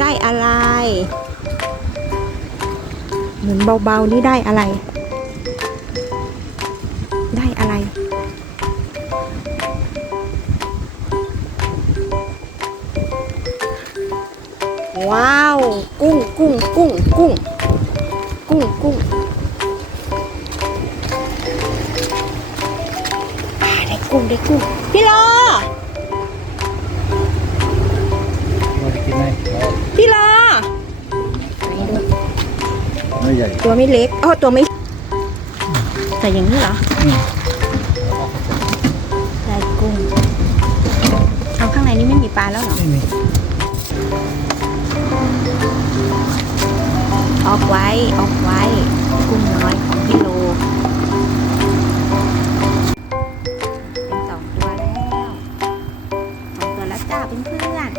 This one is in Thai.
ได้อะไร หมุนเบาๆนี่ได้อะไร ได้อะไร ว้าว กุ้งกุ้งกุ้งกุ้งกุ้งกุ้งได้กุ้งได้กุ้งพี่รอ ม่ใหญ่ตัวไม่เล็กอ้อตัวไม่แต่อย่างนี้เหรอใส่กุ้งเอาข้างในนี้ไม่มีปลาแล้วเหรอไม่มีออกไว้ออกไว้ กุ้งน้อยของพี่โลเป็นสองตัวแล้วสองตัวแล้วจ้าเพื่อน